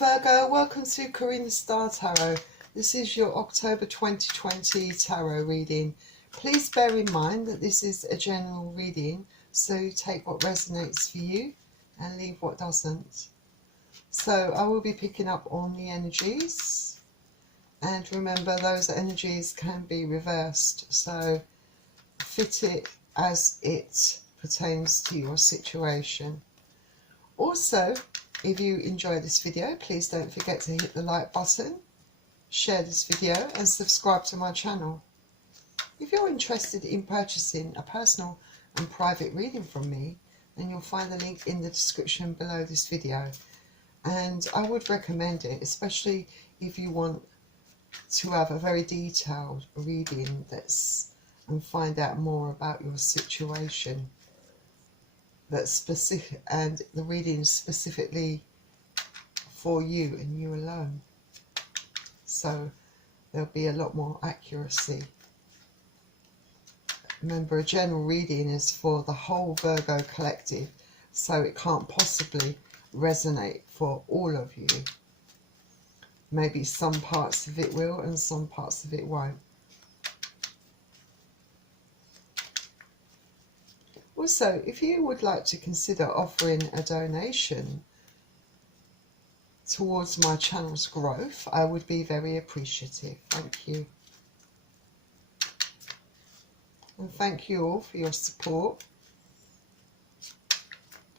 Virgo, welcome to Karina Star Tarot. This is your October 2020 tarot reading. Please bear in mind that this is a general reading, so take what resonates for you and leave what doesn't. So I will be picking up on the energies, and remember those energies can be reversed, so fit it as it pertains to your situation. Also, if you enjoy this video, please don't forget to hit the like button, share this video and subscribe to my channel. If you're interested in purchasing a personal and private reading from me, then you'll find the link in the description below this video. And I would recommend it, especially if you want to have a very detailed reading and find out more about your situation. That's specific, and the reading is specifically for you and you alone, so there'll be a lot more accuracy. Remember, a general reading is for the whole Virgo collective, so it can't possibly resonate for all of you. Maybe some parts of it will and some parts of it won't. Also, if you would like to consider offering a donation towards my channel's growth, I would be very appreciative. Thank you. And thank you all for your support,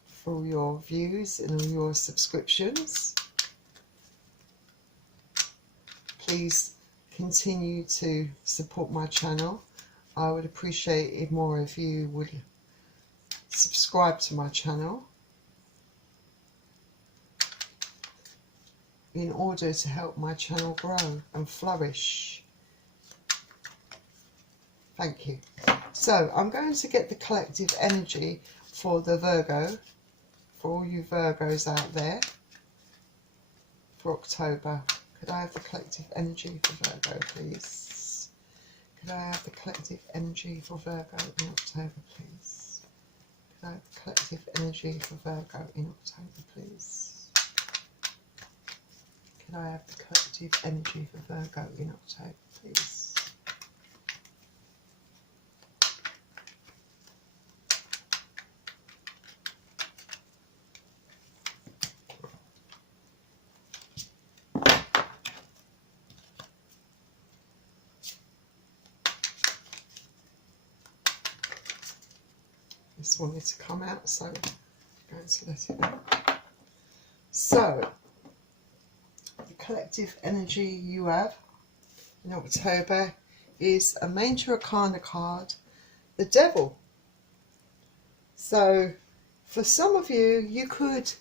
for your views and all your subscriptions. Please continue to support my channel. I would appreciate if more of you would subscribe to my channel in order to help my channel grow and flourish. Thank you. So I'm going to get the collective energy for the Virgo, for all you Virgos out there, for October. Could I have the collective energy for Virgo, please? Could I have the collective energy for Virgo in October, please? Could I have the collective energy for Virgo in October, please? Could I have the collective energy for Virgo in October, please? This wanted to come out, so I'm going to let it out. So, the collective energy you have in October is a Major Arcana card, the Devil. So, for some of you, you could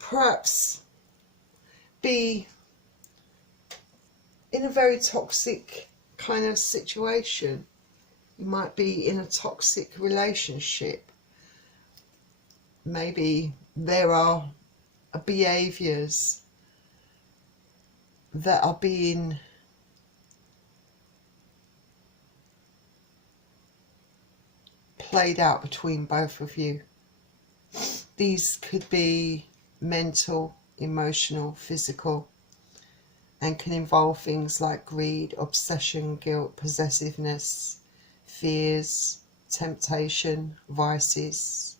perhaps be in a very toxic kind of situation. You might be in a toxic relationship. Maybe there are behaviours that are being played out between both of you. These could be mental, emotional, physical, and can involve things like greed, obsession, guilt, possessiveness, fears, temptation, vices,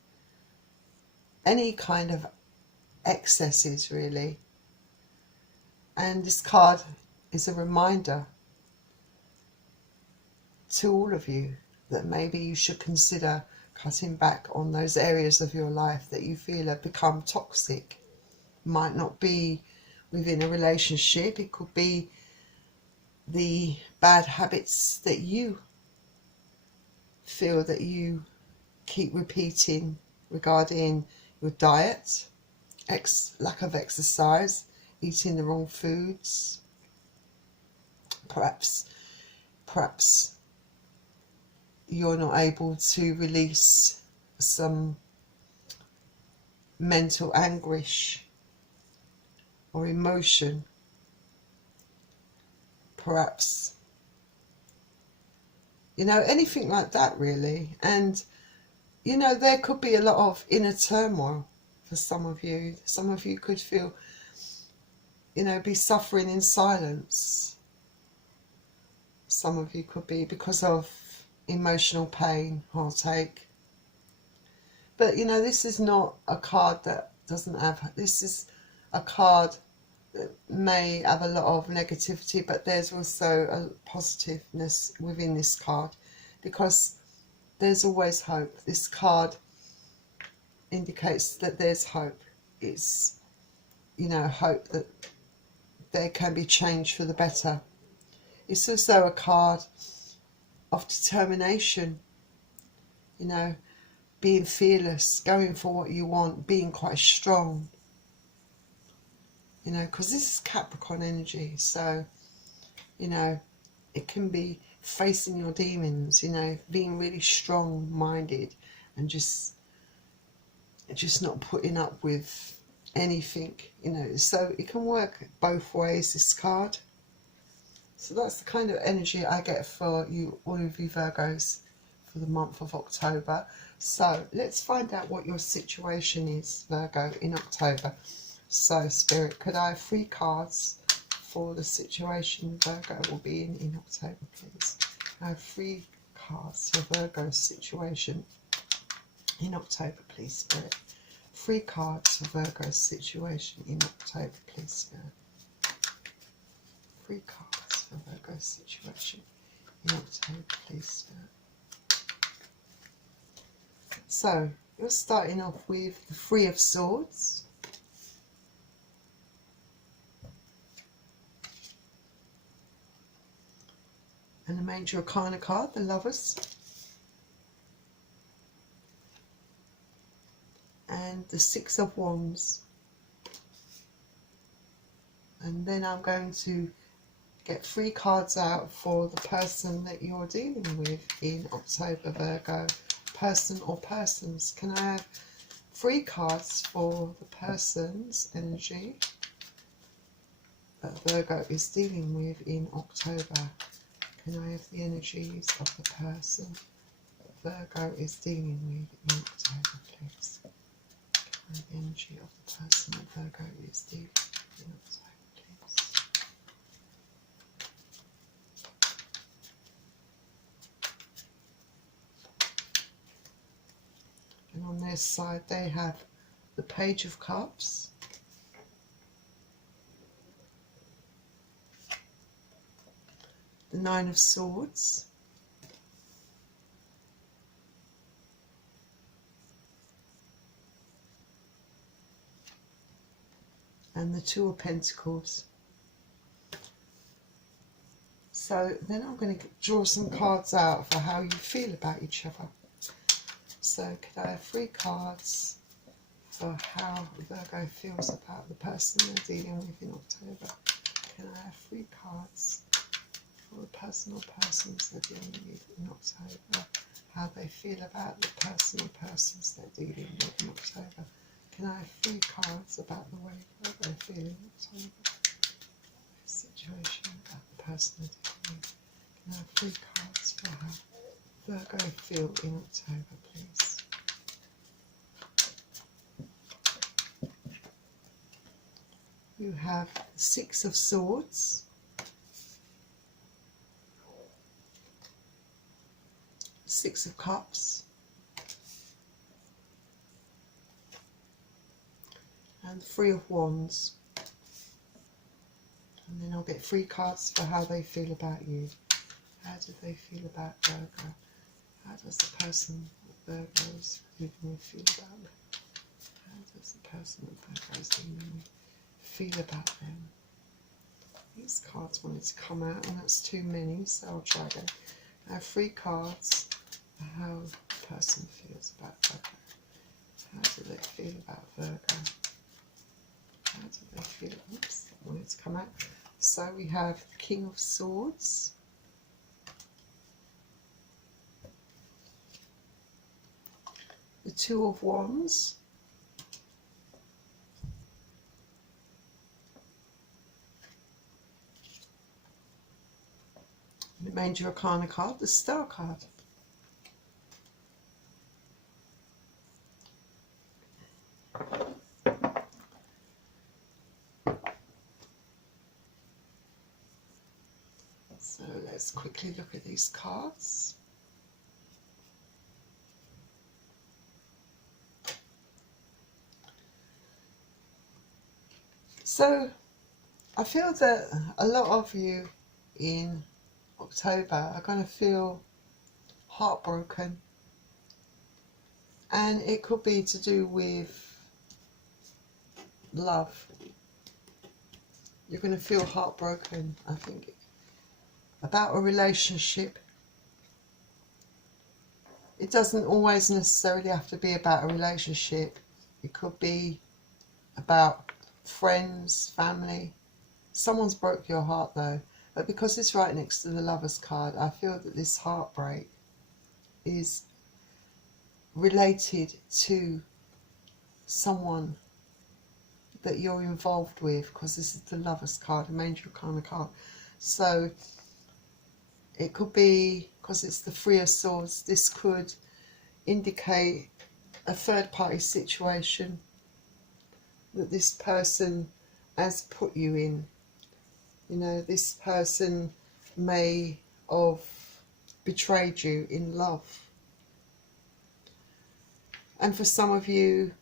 any kind of excesses really. And this card is a reminder to all of you that maybe you should consider cutting back on those areas of your life that you feel have become toxic. Might not be within a relationship, it could be the bad habits that you feel that you keep repeating regarding your diet, lack of exercise, eating the wrong foods. Perhaps you're not able to release some mental anguish or emotion. Perhaps, you know, anything like that really. And you know, there could be a lot of inner turmoil for some of you. Some of you could feel you know, be suffering in silence. Some of you could be because of emotional pain, heartache. But, you know, this is not a card that doesn't have, this is a card that may have a lot of negativity, but there's also a positiveness within this card, because there's always hope. This card indicates that there's hope. It's, you know, hope that there can be change for the better. It's also a card of determination, you know, being fearless, going for what you want, being quite strong, you know, because this is Capricorn energy. So, you know, it can be facing your demons, you know, being really strong-minded and just not putting up with anything, you know. So it can work both ways, this card. So that's the kind of energy I get for you, all of you Virgos, for the month of October. So let's find out what your situation is, Virgo, in October. So Spirit, could I have 3 cards for the situation Virgo will be in October, please? I have 3 cards for Virgo's situation in October, please, Spirit. 3 cards for Virgo's situation in October, please, Spirit. 3 cards for Virgo's situation in October, please, Spirit. So, you're starting off with the 3 of Swords. And the Major Arcana card, the Lovers. And the 6 of Wands. And then I'm going to get 3 cards out for the person that you're dealing with in October, Virgo. Person or persons. Can I have 3 cards for the person's energy that Virgo is dealing with in October? Can I have the energies of the person that Virgo is dealing with in October, please? Can I have the energy of the person that Virgo is dealing with in October, please? And on their side they have the Page of Cups, the 9 of Swords, and the 2 of Pentacles. So then I'm going to draw some cards out for how you feel about each other. So could I have 3 cards for how Virgo feels about the person they're dealing with in October? Can I have 3 cards for the person or persons they're dealing with in October? How they feel about the person or persons they're dealing with in October? Can I have 3 cards about the way Virgo feel in October? Situation about the person they're dealing with. Can I have 3 cards for how Virgo feel in October, please? You have the 6 of Swords, the 6 of Cups, and the 3 of Wands. And then I'll get 3 cards for how they feel about you. How do they feel about Virgo? How does the person that Virgo is living with feel about them? How does the person that Virgo is living with feel about them? These cards wanted to come out and that's too many, so I'll try again. I have 3 cards for how the person feels about Virgo. How do they feel about Virgo? How do they feel? Oops, that wanted to come out. So we have the King of Swords, the 2 of Wands, the Major Arcana card, the Star card. let's quickly look at these cards. So I feel that a lot of you in October are going to feel heartbroken, and it could be to do with love. You're going to feel heartbroken, I think, about a relationship. It doesn't always necessarily have to be about a relationship. It could be about friends, family. Someone's broke your heart though. But because it's right next to the Lover's card, I feel that this heartbreak is related to someone that you're involved with, because this is the Lover's card, a major kind of card. So it could be, because it's the Three of Swords, this could indicate a third party situation that this person has put you in. You know, this person may have betrayed you in love. And for some of you,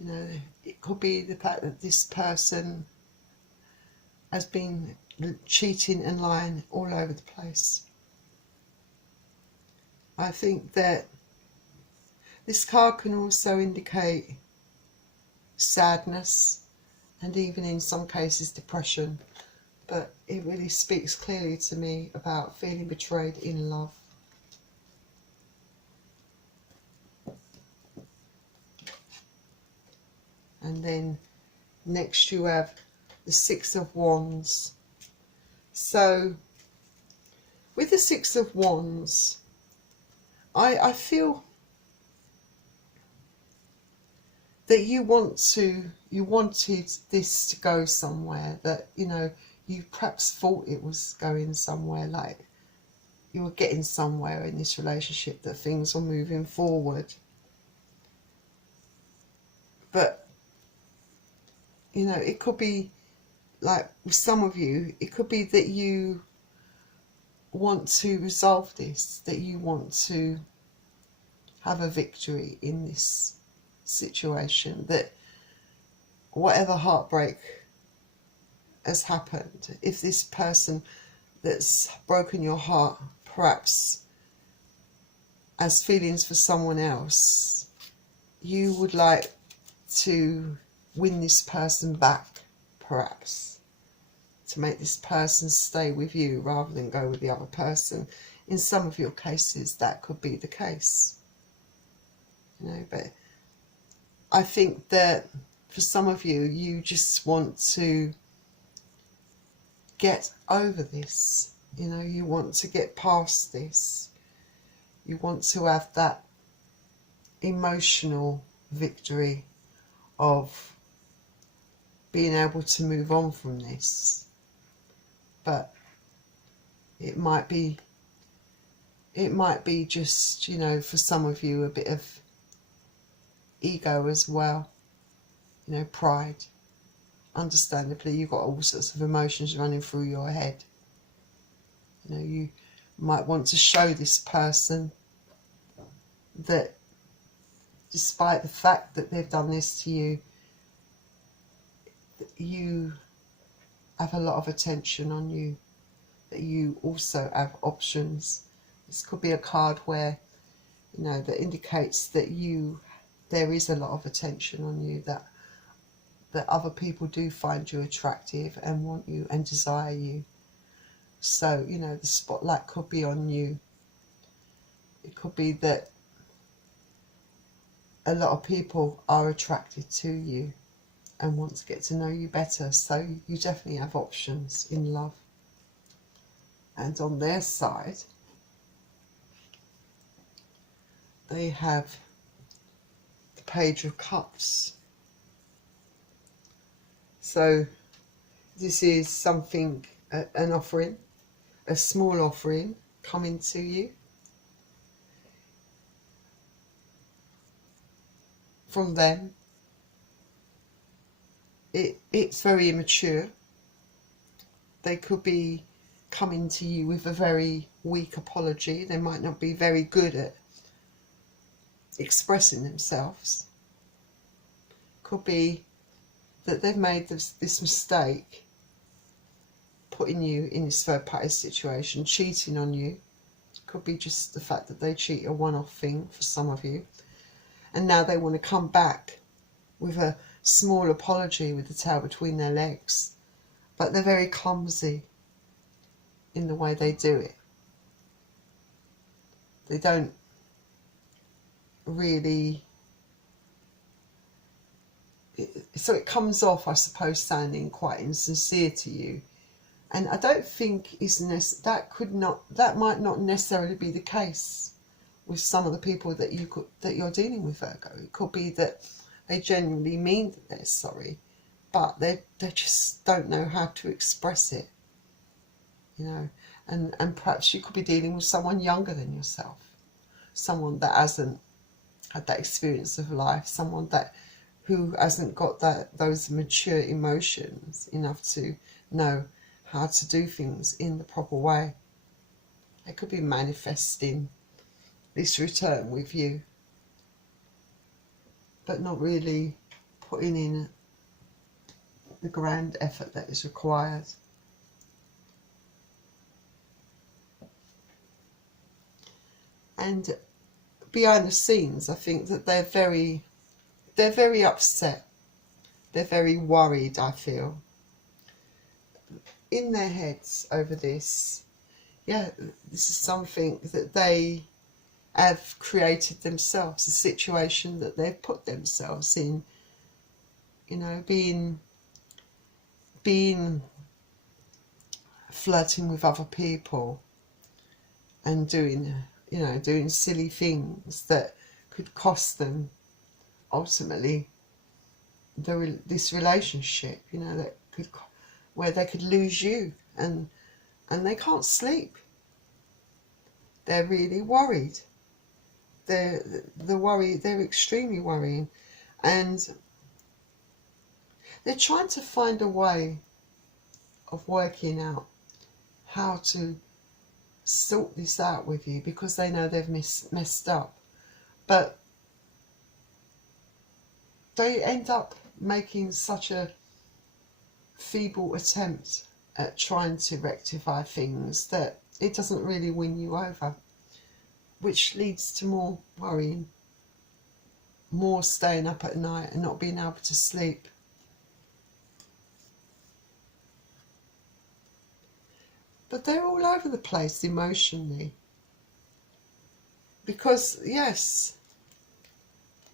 you know, it could be the fact that this person has been cheating and lying all over the place. I think that this card can also indicate sadness and even in some cases depression, but it really speaks clearly to me about feeling betrayed in love. And then next you have the Six of Wands. So with the Six of Wands, I feel that you wanted this to go somewhere, that, you know, you perhaps thought it was going somewhere, like you were getting somewhere in this relationship, that things were moving forward. But, you know, it could be, like with some of you, it could be that you want to resolve this, that you want to have a victory in this situation, that whatever heartbreak has happened, if this person that's broken your heart perhaps has feelings for someone else, you would like to win this person back, perhaps to make this person stay with you rather than go with the other person. In some of your cases that could be the case, you know, but I think that for some of you, you just want to get over this, you know, you want to get past this, you want to have that emotional victory of being able to move on from this. But it might be just, you know, for some of you a bit of ego as well, you know, pride. Understandably, you've got all sorts of emotions running through your head. You know, you might want to show this person that despite the fact that they've done this to you, that you have a lot of attention on you, that you also have options. This could be a card where, you know, that indicates that there is a lot of attention on you, that other people do find you attractive and want you and desire you. So, you know, the spotlight could be on you. It could be that a lot of people are attracted to you and want to get to know you better. So you definitely have options in love. And on their side, they have the Page of Cups. So this is something, an offering, a small offering coming to you from them. It's very immature. They could be coming to you with a very weak apology. They might not be very good at expressing themselves. Could be that they've made this mistake, putting you in this third party situation, cheating on you. Could be just the fact that they cheat, a one-off thing for some of you, and now they want to come back with a small apology with the tail between their legs, but they're very clumsy in the way they do it. They don't really, so it comes off, I suppose, sounding quite insincere to you. And I don't think that might not necessarily be the case with some of the people that you're dealing with, Virgo. It could be that they genuinely mean that they're sorry, but they just don't know how to express it, you know. And perhaps you could be dealing with someone younger than yourself, someone that hasn't had that experience of life, someone who hasn't got those mature emotions enough to know how to do things in the proper way. They could be manifesting this return with you, but not really putting in the grand effort that is required. And behind the scenes, I think that they're very upset. They're very worried, I feel, in their heads over this. Yeah, this is something that they have created themselves, a situation that they've put themselves in, you know, being flirting with other people and doing silly things that could cost them ultimately this relationship, you know, where they could lose you, and they can't sleep. They're really worried. They're extremely worrying, and they're trying to find a way of working out how to sort this out with you, because they know they've messed up, but they end up making such a feeble attempt at trying to rectify things that it doesn't really win you over, which leads to more worrying, more staying up at night and not being able to sleep. But they're all over the place emotionally, because yes,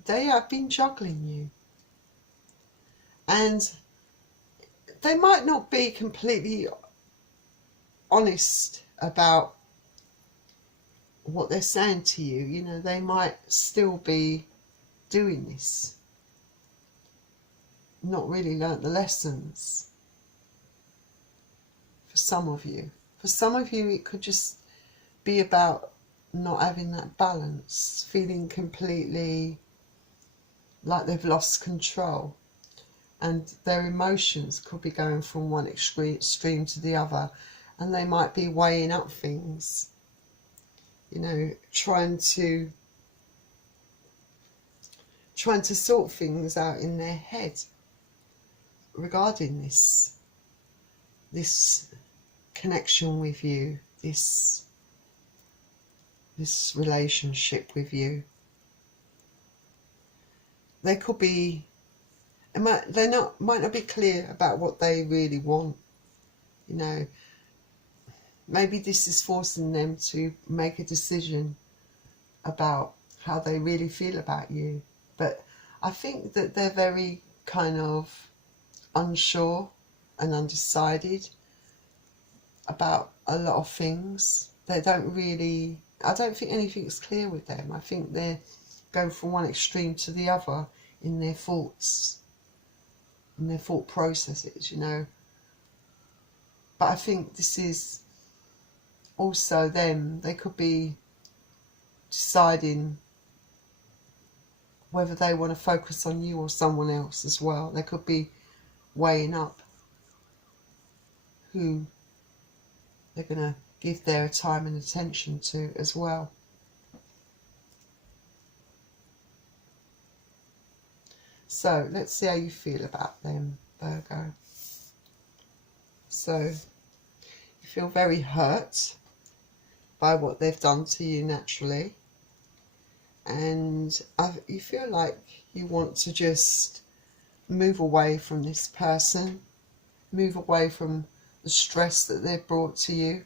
they have been juggling you, and they might not be completely honest about what they're saying to you. You know, they might still be doing this, not really learnt the lessons. For some of you, it could just be about not having that balance, feeling completely like they've lost control, and their emotions could be going from one extreme to the other, and they might be weighing up things, you know, trying to sort things out in their head regarding this connection with you, this relationship with you. They could be, might not be clear about what they really want, you know. Maybe this is forcing them to make a decision about how they really feel about you. But I think that they're very kind of unsure and undecided about a lot of things. They don't really, I don't think anything's clear with them. I think they're going from one extreme to the other in their thoughts, in their thought processes, you know. But I think this is also them. They could be deciding whether they want to focus on you or someone else as well. They could be weighing up who they're going to give their time and attention to as well. So let's see how you feel about them, Virgo. So you feel very hurt by what they've done to you naturally, and you feel like you want to just move away from this person, move away from the stress that they've brought to you,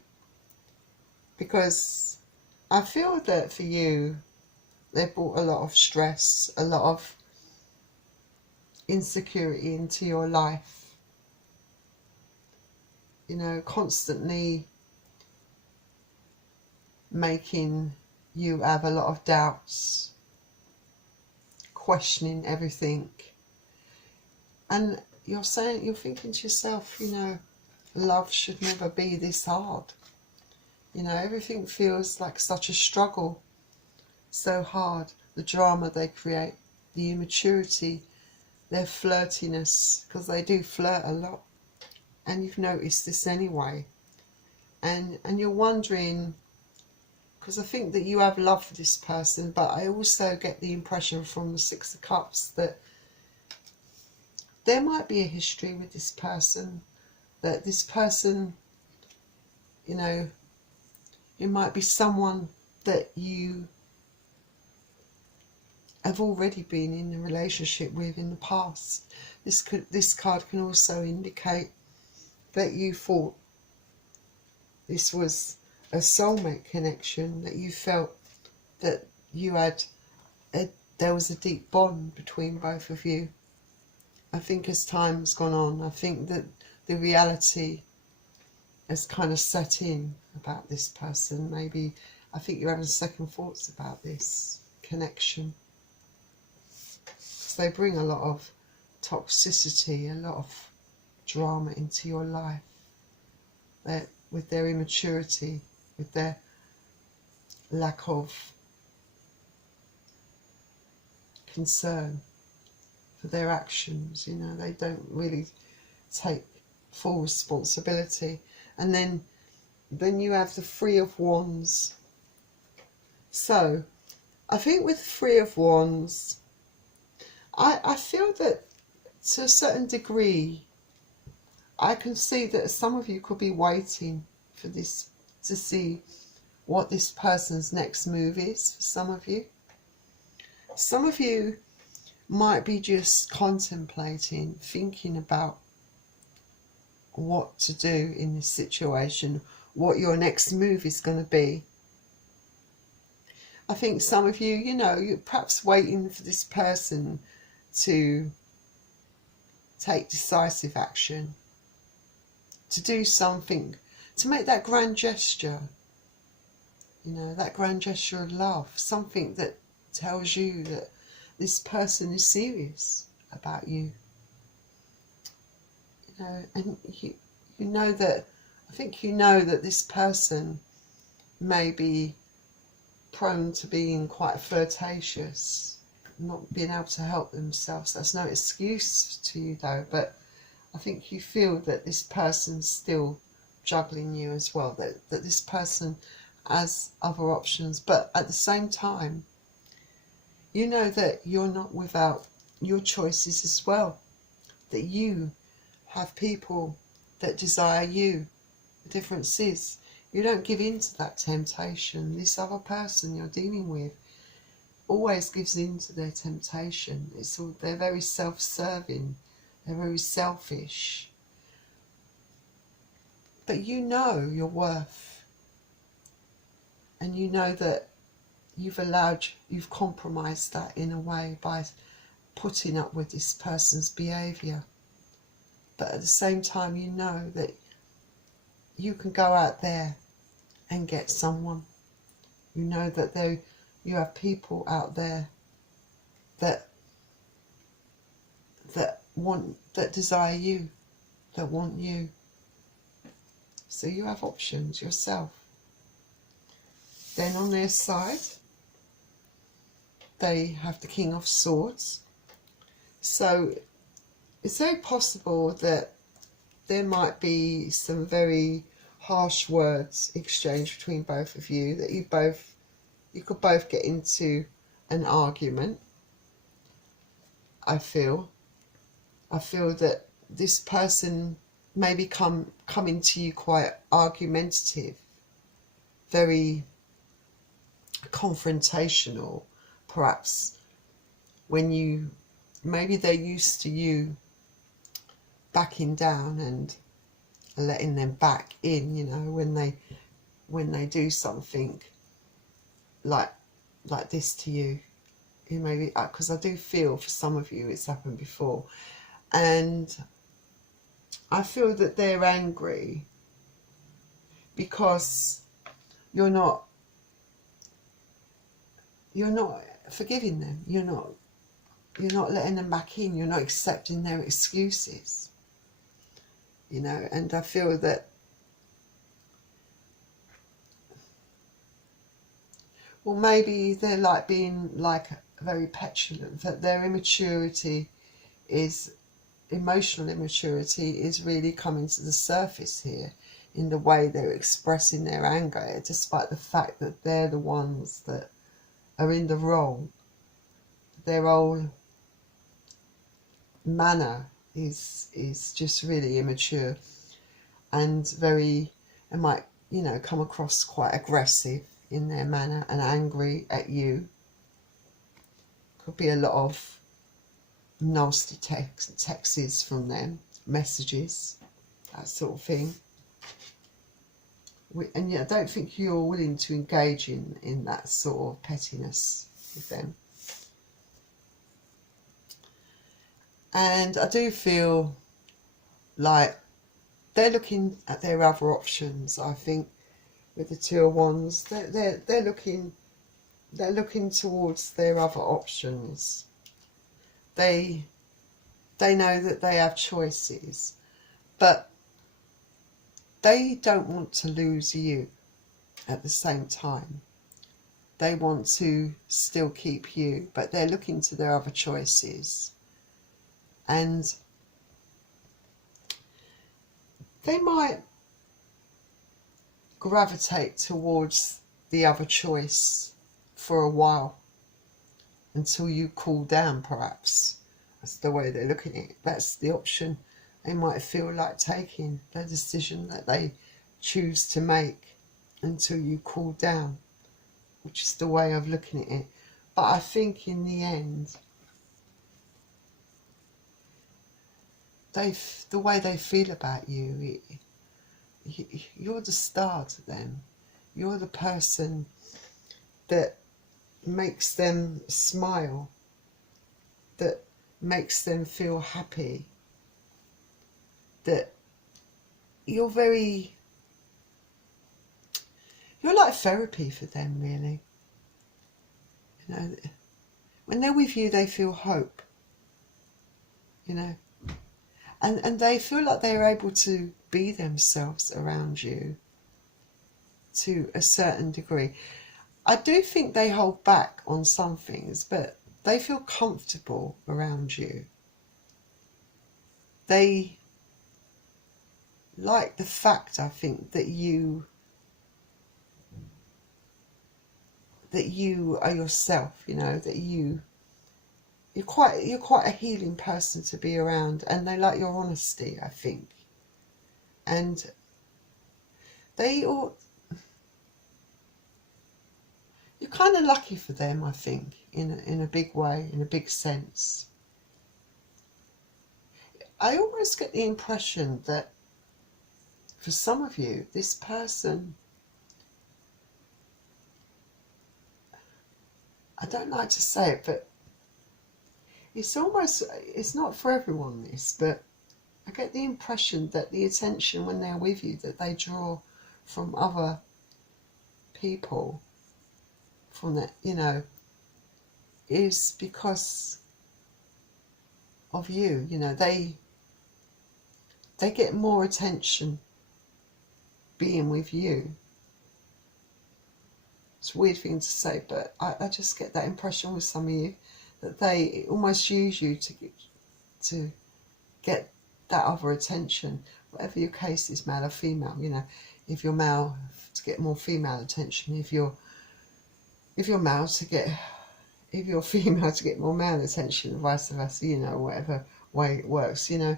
because I feel that for you they've brought a lot of stress, a lot of insecurity into your life, you know, constantly making you have a lot of doubts, questioning everything. And you're thinking to yourself, you know, love should never be this hard. You know, everything feels like such a struggle, so hard. The drama they create, the immaturity, their flirtiness, because they do flirt a lot. And you've noticed this anyway. And you're wondering, because I think that you have love for this person, but I also get the impression from the Six of Cups that there might be a history with this person, that this person, you know, it might be someone that you have already been in a relationship with in the past. This card can also indicate that you thought this was a soulmate connection, that you felt that you had there was a deep bond between both of you. I think as time's gone on, I think that the reality has kind of set in about this person. Maybe I think you're having second thoughts about this connection. They bring a lot of toxicity, a lot of drama into your life. With their immaturity, with their lack of concern for their actions, you know, they don't really take full responsibility. And then you have the Three of Wands. So I think with Three of Wands, I feel that to a certain degree, I can see that some of you could be waiting for this, to see what this person's next move is for some of you. Some of you might be just contemplating, thinking about what to do in this situation, what your next move is going to be. I think some of you, you know, you're perhaps waiting for this person to take decisive action, to do something, to make that grand gesture, you know, that grand gesture of love, something that tells you that this person is serious about you. You know, and you know that, I think you know that this person may be prone to being quite flirtatious, not being able to help themselves. That's no excuse to you though, but I think you feel that this person's still juggling you as well, that this person has other options, but at the same time, you know that you're not without your choices as well, that you have people that desire you. The difference is you don't give in to that temptation. This other person you're dealing with always gives in to their temptation. They're very self-serving, they're very selfish. But you know your worth, and you know that you've compromised that in a way by putting up with this person's behaviour. But at the same time, you know that you can go out there and get someone. You know that you have people out there that desire you, that want you. So you have options yourself. Then on their side, they have the King of Swords. So it's very possible that there might be some very harsh words exchanged between both of you, that you could both get into an argument. I feel that this person may become coming to you quite argumentative, very confrontational, perhaps, when you, maybe they're used to you backing down and letting them back in, you know, when they do something like this to you. You maybe, because I do feel for some of you it's happened before, and I feel that they're angry because you're not forgiving them. You're not letting them back in. You're not accepting their excuses. You know, and I feel that, well, maybe they're like being like very petulant, that their immaturity is, emotional immaturity is really coming to the surface here in the way they're expressing their anger, despite the fact that they're the ones that are in the wrong. Their whole manner is just really immature and very, it might, you know, come across quite aggressive in their manner and angry at you. Could be a lot of nasty texts from them, messages, that sort of thing. And yeah, I don't think you're willing to engage in that sort of pettiness with them. And I do feel like they're looking at their other options. I think with the Two of Wands, they're looking towards their other options. They know that they have choices, but they don't want to lose you at the same time. They want to still keep you, but they're looking to their other choices. And they might gravitate towards the other choice for a while, until you cool down, perhaps. That's the way they're looking at it. That's the option they might feel like taking, the decision that they choose to make until you cool down, which is the way of looking at it. But I think in the end, the way they feel about you, you're the star to them. You're the person that makes them smile, that makes them feel happy, that you're like therapy for them, really. You know, when they're with you, they feel hope, you know, and they feel like they're able to be themselves around you to a certain degree. I do think they hold back on some things, but they feel comfortable around you. They like the fact, I think, that you are yourself, you know, that you're quite a healing person to be around, and they like your honesty, I think. And you're kind of lucky for them, I think, in a big way, in a big sense. I almost get the impression that for some of you, this person, I don't like to say it, but it's not for everyone, this, but I get the impression that the attention when they're with you that they draw from other people, from that, you know, is because of you. You know, they get more attention being with you. It's a weird thing to say, but I just get that impression with some of you, that they almost use you to get that other attention, whatever your case is, male or female. You know, if you're male, to get more female attention. If you're male, to get, if you're female, to get more male attention, and vice versa, you know, whatever way it works, you know,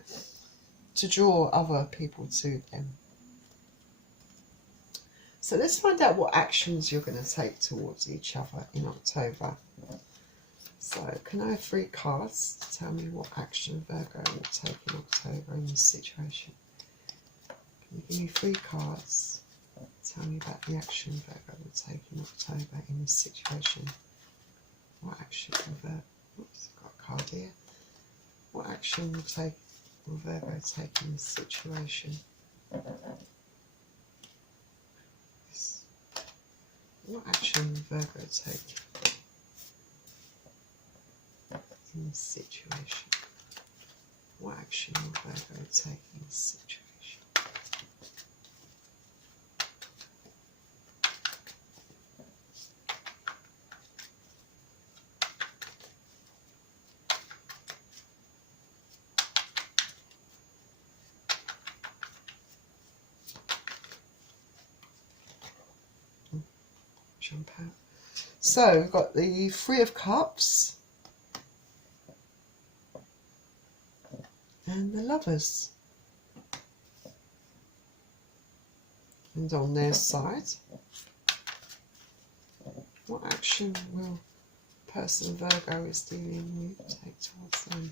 to draw other people to them. So let's find out what actions you're going to take towards each other in October. So can I have 3 cards to tell me what action Virgo will take in October in this situation? Can you give me 3 cards? Tell me about the action Virgo will take in October in this situation. What action will Virgo... Oops, I've got a card here. What action will Virgo take in this situation? What action will Virgo take in this situation? What action will Virgo take in this situation? Jump out. So we've got the 3 of Cups and the Lovers. And on their side, what action will person Virgo is dealing with take towards them?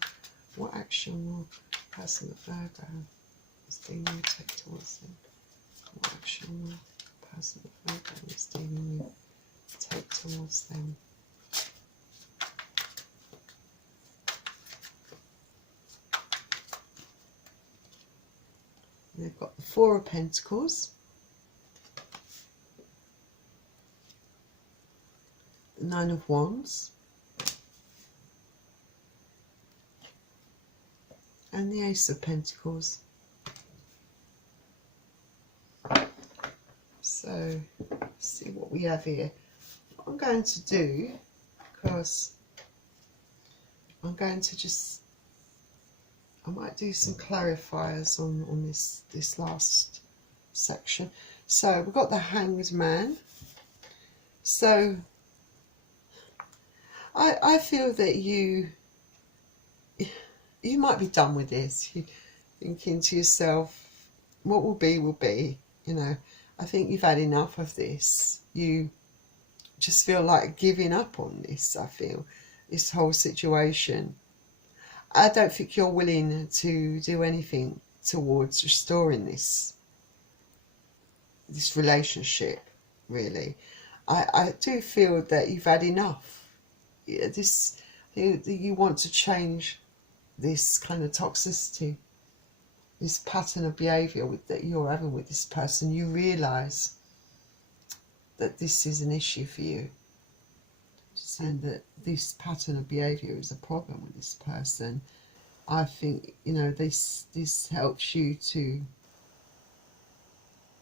What action will person Virgo is dealing with take towards them? What action will person Virgo is dealing with take towards them? And they've got the 4 of Pentacles, the 9 of Wands, and the Ace of Pentacles. So let's see what we have here. What I'm going to do, because I'm going to just, I might do some clarifiers on this last section. So we've got the Hanged Man. So I feel that you might be done with this. You're thinking to yourself, what will be, you know. I think you've had enough of this. You just feel like giving up on this, I feel, this whole situation. I don't think you're willing to do anything towards restoring this relationship, really. I do feel that you've had enough. You want to change this kind of toxicity, this pattern of behaviour that you're having with this person. You realise that this is an issue for you, and that this pattern of behaviour is a problem with this person. I think, you know, this helps you to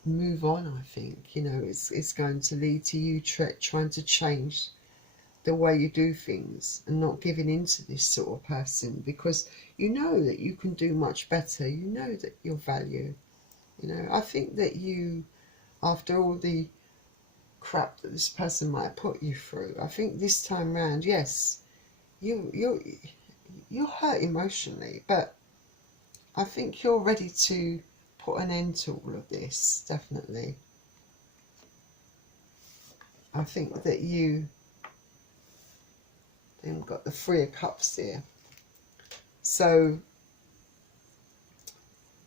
move on. I think, you know, it's going to lead to you trying to change the way you do things and not giving in to this sort of person, because you know that you can do much better. You know that you're valued. You know, I think that you, after all the crap that this person might put you through, I think this time round, yes, you're hurt emotionally, but I think you're ready to put an end to all of this, definitely. I think that you then got the 3 of Cups here. So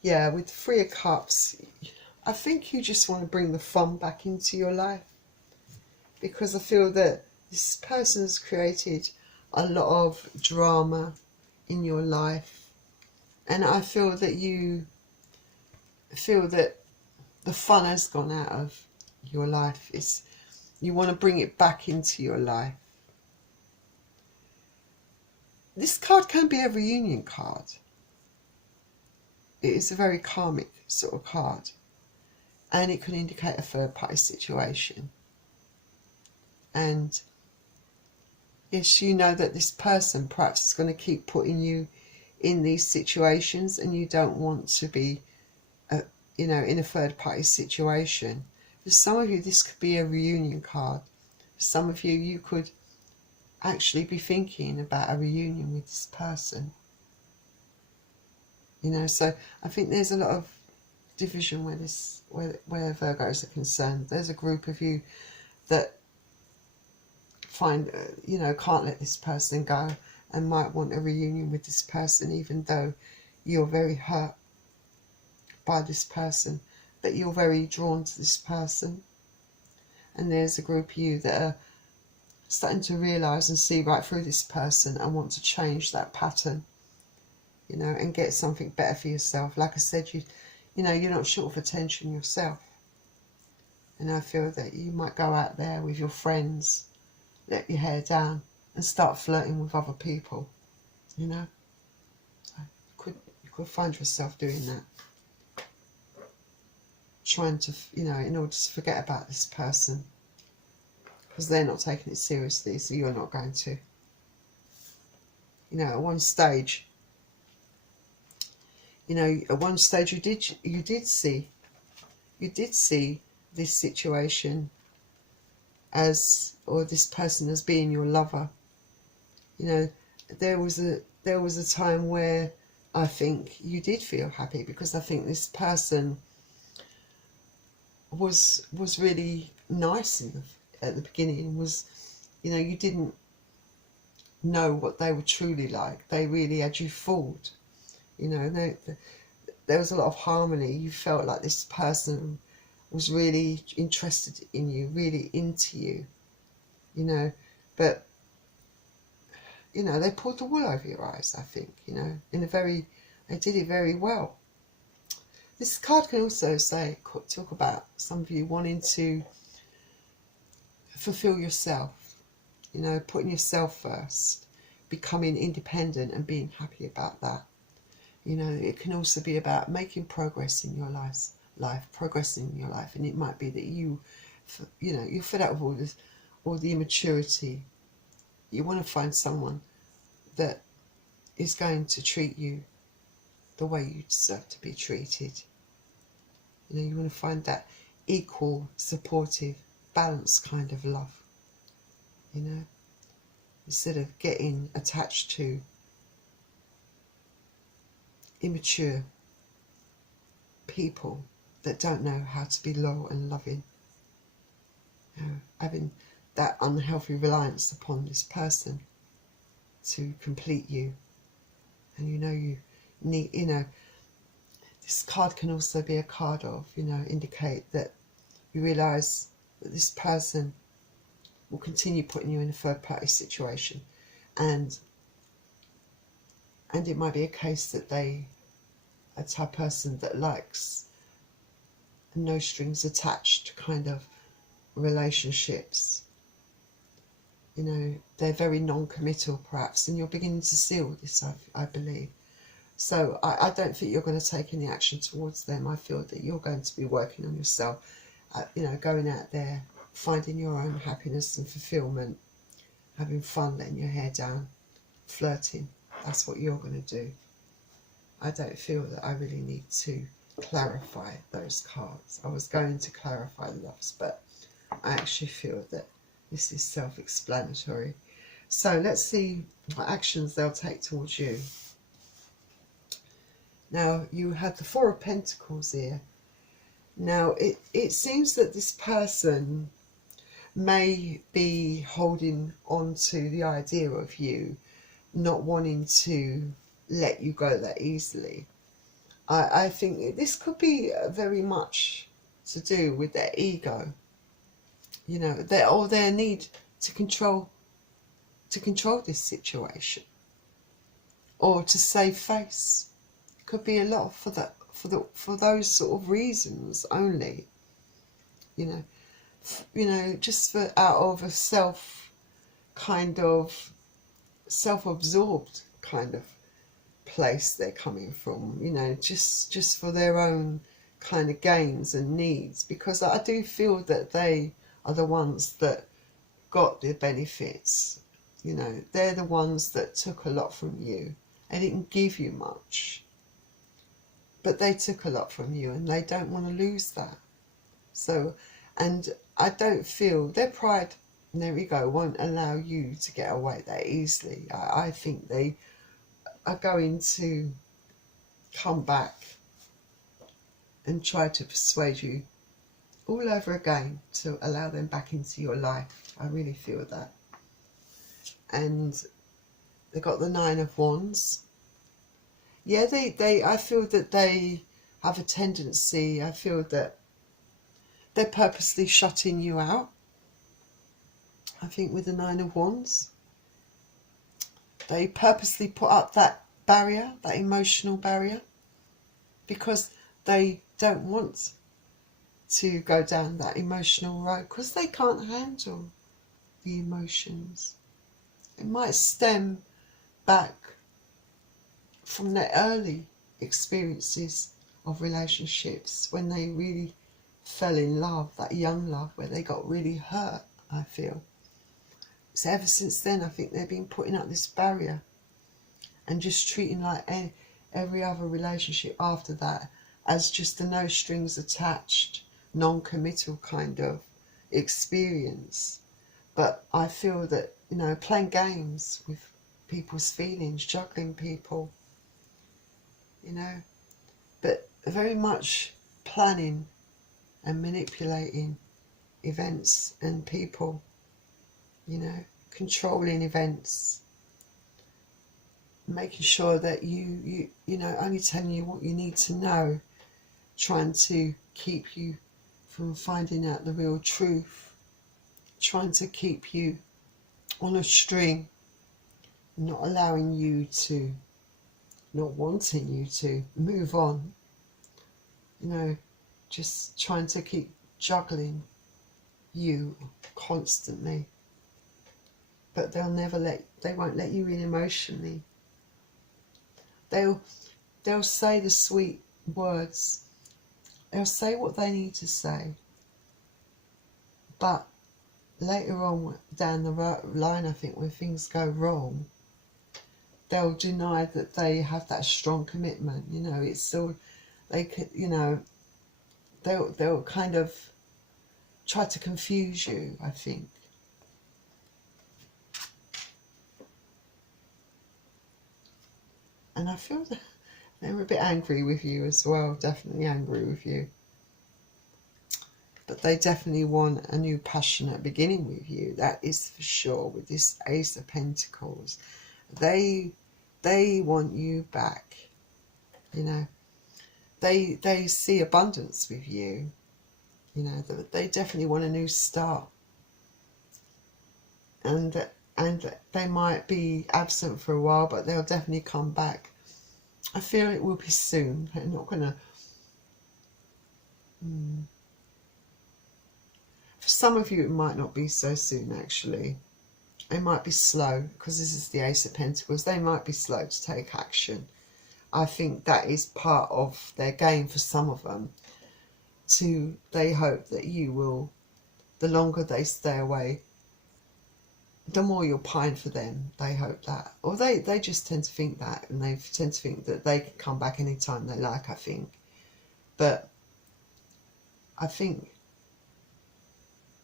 yeah, with the 3 of Cups, I think you just want to bring the fun back into your life, because I feel that this person has created a lot of drama in your life, and I feel that you feel that the fun has gone out of your life. You want to bring it back into your life. This card can be a reunion card. It is a very karmic sort of card, and it can indicate a third party situation. And yes, you know that this person perhaps is going to keep putting you in these situations, and you don't want to be you know, in a third party situation. For some of you, this could be a reunion card. For some of you, you could actually be thinking about a reunion with this person. You know, so I think there's a lot of division where Virgos are concerned. There's a group of you that find, you know, can't let this person go and might want a reunion with this person, even though you're very hurt by this person, but you're very drawn to this person. And there's a group of you that are starting to realise and see right through this person and want to change that pattern, you know, and get something better for yourself. Like I said, you know, you're not short of attention yourself. And I feel that you might go out there with your friends, let your hair down and start flirting with other people, you know. So you could find yourself doing that. Trying to, you know, in order to forget about this person. Because they're not taking it seriously, so you're not going to. You know, at one stage, you know, at one stage you did see this situation as, or this person as being your lover. You know, there was a time where I think you did feel happy, because I think this person was really nice at the beginning. Was, you know, you didn't know what they were truly like. They really had you fooled. You know, there was a lot of harmony. You felt like this person was really interested in you, really into you, you know. But, you know, they pulled the wool over your eyes, I think, you know, they did it very well. This card can also talk about some of you wanting to fulfill yourself, you know, putting yourself first, becoming independent and being happy about that. You know, it can also be about making progress in your life, progressing in your life. And it might be that you know, you're fed up with all the immaturity. You want to find someone that is going to treat you the way you deserve to be treated. You know, you want to find that equal, supportive, balanced kind of love, you know, instead of getting attached to immature people that don't know how to be loyal and loving. You know, having that unhealthy reliance upon this person to complete you. And you know, you need, you know, this card can also be a card of, you know, indicate that you realise that this person will continue putting you in a third party situation, and it might be a case that they are the type of person that likes no strings attached kind of relationships. You know, they're very non-committal perhaps, and you're beginning to see all this, I believe. So I don't think you're going to take any action towards them. I feel that you're going to be working on yourself, you know, going out there, finding your own happiness and fulfillment, having fun, letting your hair down, flirting. That's what you're going to do. I don't feel that I really need to clarify those cards. I was going to clarify the loves, but I actually feel that this is self-explanatory. So let's see what actions they'll take towards you. Now, you had the Four of Pentacles here. Now, it seems that this person may be holding on to the idea of you not wanting to let you go that easily. I think this could be very much to do with their ego, you know, their need to control this situation, or to save face. Could be a lot for those sort of reasons only, you know, just for out of a self-absorbed kind of place they're coming from, you know, just for their own kind of gains and needs, because I do feel that they are the ones that got the benefits. You know, they're the ones that took a lot from you. They didn't give you much, but they took a lot from you and they don't want to lose that. So, and I don't feel their pride, and there we go, won't allow you to get away that easily. I think they are going to come back and try to persuade you all over again to allow them back into your life. I really feel that. And they got the 9 of Wands. Yeah, I feel that they have a tendency, I feel that they're purposely shutting you out. I think with the 9 of Wands, they purposely put up that barrier, that emotional barrier, because they don't want to go down that emotional road, because they can't handle the emotions. It might stem back from their early experiences of relationships when they really fell in love, that young love where they got really hurt, I feel. So ever since then, I think they've been putting up this barrier and just treating like every other relationship after that as just a no strings attached, non-committal kind of experience. But I feel that, you know, playing games with people's feelings, juggling people, you know, but very much planning and manipulating events and people, you know, controlling events, making sure that you know, only telling you what you need to know, trying to keep you from finding out the real truth, trying to keep you on a string, not allowing you to, not wanting you to move on, you know, just trying to keep juggling you constantly. But they won't let you in emotionally. They'll say the sweet words. They'll say what they need to say. But later on down the line, I think, when things go wrong, they'll deny that they have that strong commitment. You know, it's still, they could, you know, they'll kind of try to confuse you, I think. And I feel that they're a bit angry with you as well, definitely angry with you. But they definitely want a new passionate beginning with you, that is for sure, with this Ace of Pentacles. They want you back, you know. They see abundance with you, you know. They definitely want a new start. And they might be absent for a while, but they'll definitely come back. I feel it will be soon. They're not going to... For some of you, it might not be so soon, actually. They might be slow, because this is the Ace of Pentacles. They might be slow to take action. I think that is part of their game for some of them. They hope that you will, the longer they stay away, the more you'll pine for them. They hope that. Or they just tend to think that, and they tend to think that they can come back anytime they like, I think. But I think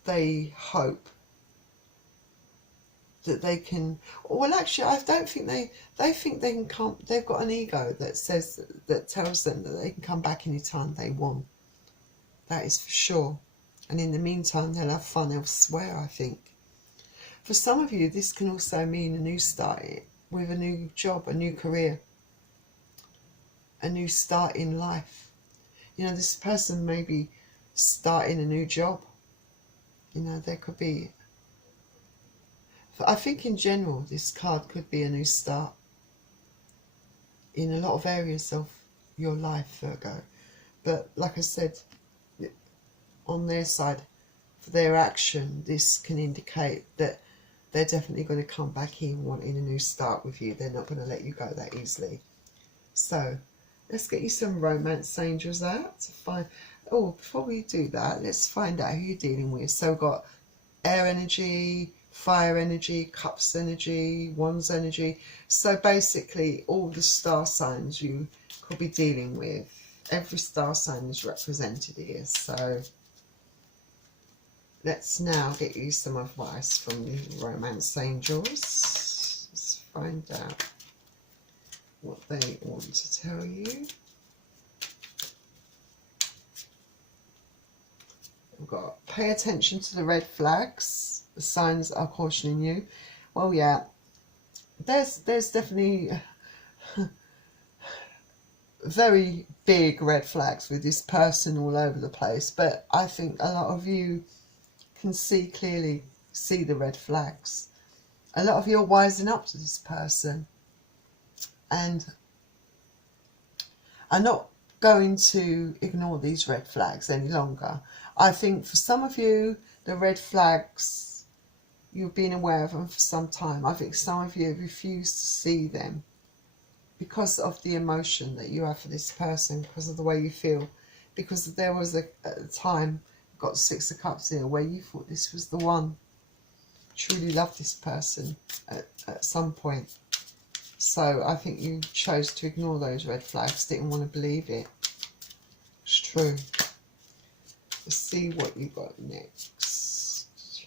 they hope that they can, well, actually, I don't think they think they can come, they've got an ego that says, that tells them that they can come back anytime they want. That is for sure. And in the meantime, they'll have fun elsewhere, I think. For some of you, this can also mean a new start with a new job, a new career, a new start in life. You know, this person may be starting a new job. You know, there could be... I think in general, this card could be a new start in a lot of areas of your life, Virgo. But like I said, on their side, for their action, this can indicate that they're definitely going to come back in wanting a new start with you. They're not going to let you go that easily. So let's get you some romance angels out to find... Oh, before we do that, let's find out who you're dealing with. So we've got air energy, fire energy, cups energy, wands energy. So basically all the star signs you could be dealing with. every star sign is represented here. So let's now get you some advice from the romance angels. Let's find out what they want to tell you. We've got pay attention to the red flags. The signs are cautioning you. Well, yeah, there's definitely very big red flags with this person all over the place, but I think a lot of you can clearly see the red flags. A lot of you are wising up to this person and are not going to ignore these red flags any longer. I think for some of you, the red flags, you've been aware of them for some time. I think some of you have refused to see them because of the emotion that you have for this person, because of the way you feel. Because there was a time, got 6 of Cups here, where you thought this was the one. Truly loved this person at some point. So I think you chose to ignore those red flags, didn't want to believe it. It's true. Let's see what you got next.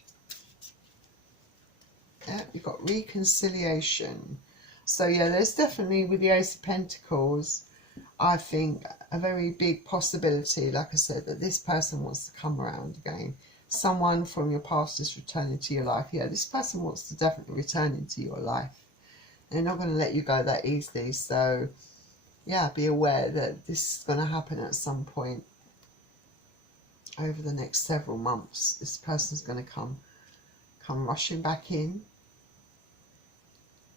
Yeah, you've got reconciliation. So yeah, there's definitely, with the Ace of Pentacles, I think a very big possibility, like I said, that this person wants to come around again. Someone from your past is returning to your life. Yeah, this person wants to definitely return into your life. They're not going to let you go that easily. So yeah, be aware that this is going to happen at some point over the next several months. This person's going to come rushing back in.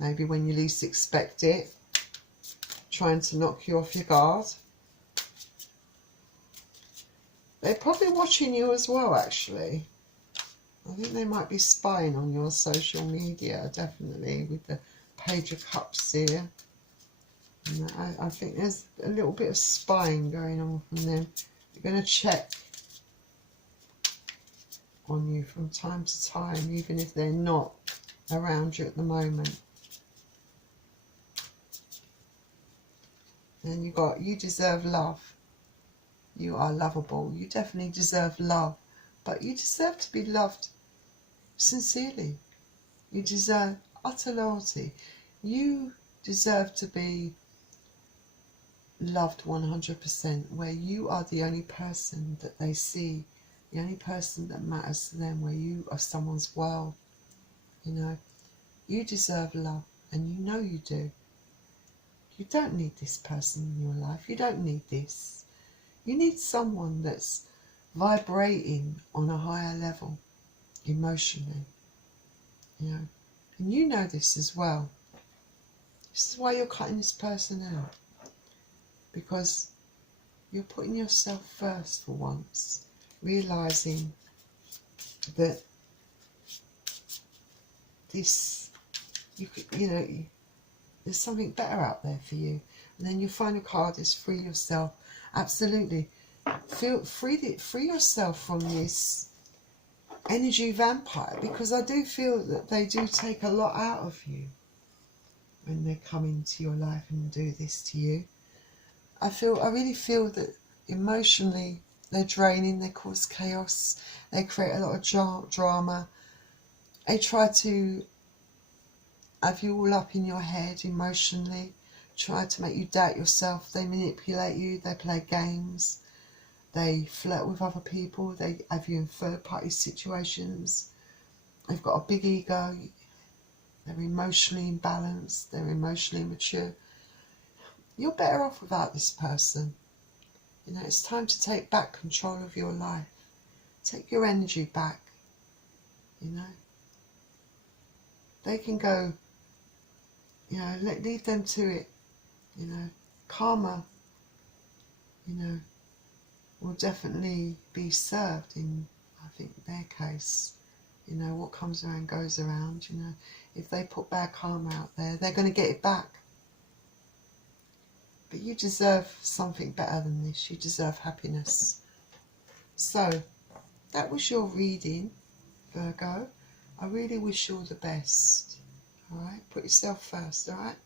Maybe when you least expect it, trying to knock you off your guard. They're probably watching you as well, actually. I think they might be spying on your social media, definitely, with the Page of Cups here. And I think there's a little bit of spying going on from them. They're going to check on you from time to time, even if they're not around you at the moment. And you got, you deserve love. You are lovable. You definitely deserve love. But you deserve to be loved sincerely. You deserve utter loyalty. You deserve to be loved 100%, where you are the only person that they see, the only person that matters to them, where you are someone's world. You know, you deserve love, and you know you do. You don't need this person in your life. You don't need this. You need someone that's vibrating on a higher level emotionally. You know, and you know this as well. This is why you're cutting this person out, because you're putting yourself first for once, realizing that this, you know, there's something better out there for you. And then your final card is free yourself. Absolutely. Free yourself from this energy vampire, because I do feel that they do take a lot out of you when they come into your life and do this to you. I really feel that emotionally they're draining, they cause chaos, they create a lot of drama. They try to have you all up in your head emotionally, try to make you doubt yourself. They manipulate you, they play games, they flirt with other people, they have you in third-party situations. They've got a big ego, they're emotionally imbalanced, they're emotionally immature. You're better off without this person. You know, it's time to take back control of your life. Take your energy back, you know. They can go, you know, leave them to it, you know. Karma, you know, will definitely be served in, I think, their case. You know, what comes around goes around, you know. If they put bad karma out there, they're going to get it back. But you deserve something better than this. You deserve happiness. So, that was your reading, Virgo. I really wish you all the best. Alright, put yourself first, alright?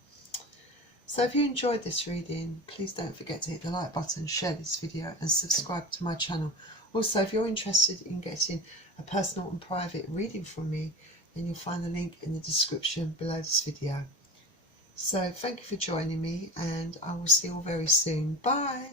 So if you enjoyed this reading, please don't forget to hit the like button, share this video and subscribe to my channel. Also, if you're interested in getting a personal and private reading from me, then you'll find the link in the description below this video. So thank you for joining me, and I will see you all very soon. Bye.